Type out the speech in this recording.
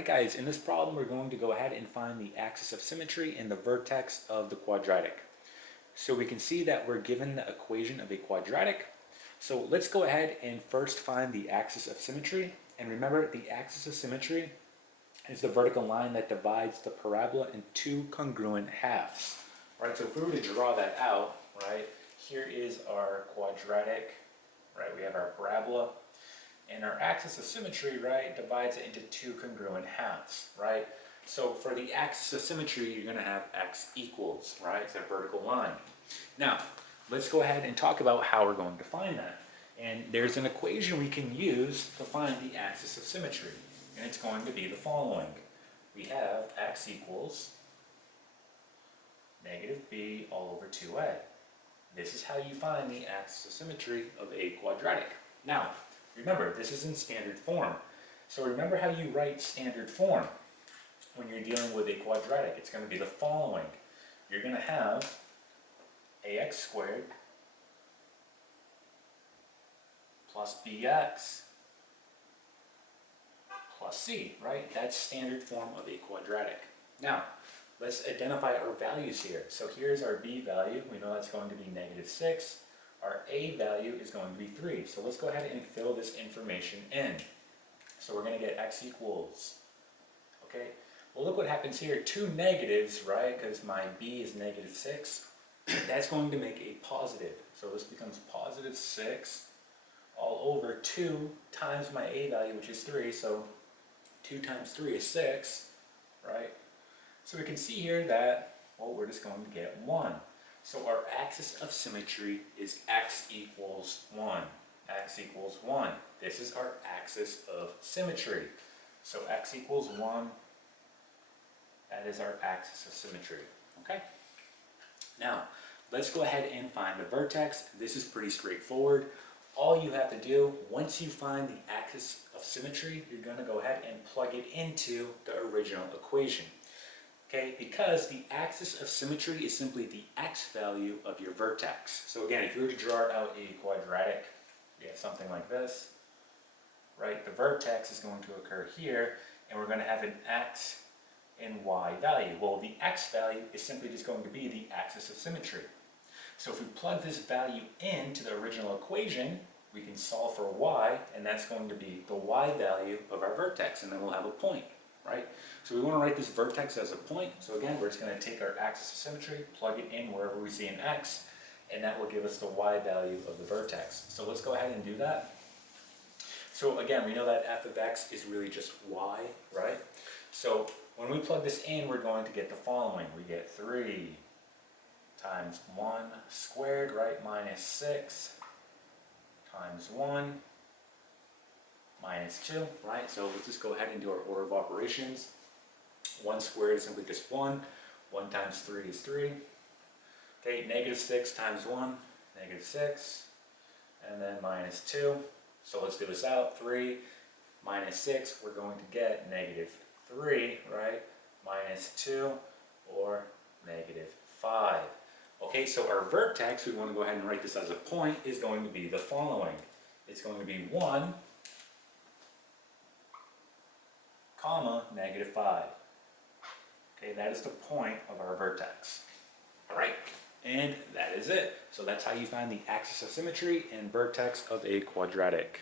Alright guys, in this problem we're going to go ahead and find the axis of symmetry and the vertex of the quadratic. So we can see that we're given the equation of a quadratic. So let's go ahead and first find the axis of symmetry. And remember, the axis of symmetry is the vertical line that divides the parabola in two congruent halves. Right, so if we were to draw that out, right, here is our quadratic, right, we have our parabola. And our axis of symmetry, right, divides it into two congruent halves, right? So for the axis of symmetry, you're going to have x equals, right? It's a vertical line. Now, let's go ahead and talk about how we're going to find that. And there's an equation we can use to find the axis of symmetry. And it's going to be the following. We have x equals negative b all over 2a. This is how you find the axis of symmetry of a quadratic. Now, remember, this is in standard form. So remember how you write standard form when you're dealing with a quadratic. It's going to be the following. You're going to have ax squared plus bx plus c, right? That's standard form of a quadratic. Now, let's identify our values here. So here's our b value. We know that's going to be negative 6. Our a value is going to be 3. So let's go ahead and fill this information in. So we're going to get x equals, okay? Well, look what happens here. Two negatives, right? Because my b is negative 6. That's going to make a positive. So this becomes positive 6 all over 2 times my a value, which is 3. So 2 times 3 is 6, right? So we can see here that, well, we're just going to get 1. So our axis of symmetry is x equals 1. X equals 1. This is our axis of symmetry. So x equals 1. That is our axis of symmetry. Okay? Now, let's go ahead and find the vertex. This is pretty straightforward. All you have to do, once you find the axis of symmetry, you're going to go ahead and plug it into the original equation. Okay, because the axis of symmetry is simply the x value of your vertex. So again, if you were to draw out a quadratic, we have something like this, right? The vertex is going to occur here, and we're going to have an x and y value. Well, the x value is simply just going to be the axis of symmetry. So if we plug this value into the original equation, we can solve for y, and that's going to be the y value of our vertex, and then we'll have a point. Right? So we want to write this vertex as a point. So again, we're just going to take our axis of symmetry, plug it in wherever we see an x, and that will give us the y value of the vertex. So let's go ahead and do that. So again, we know that f of x is really just y, right? So when we plug this in, we're going to get the following. We get 3 times 1 squared, right, minus 6 times 1 minus 2, right? So let's just go ahead and do our order of operations. 1 squared is simply just 1. 1 times 3 is 3. Okay, negative 6 times 1, negative 6. And then minus 2. So let's do this out. 3 minus 6, we're going to get negative 3, right? Minus 2, or negative 5. Okay, so our vertex, we want to go ahead and write this as a point, is going to be the following. It's going to be 1, comma, negative 5. Okay, that is the point of our vertex. All right, and that is it. So that's how you find the axis of symmetry and vertex of a quadratic.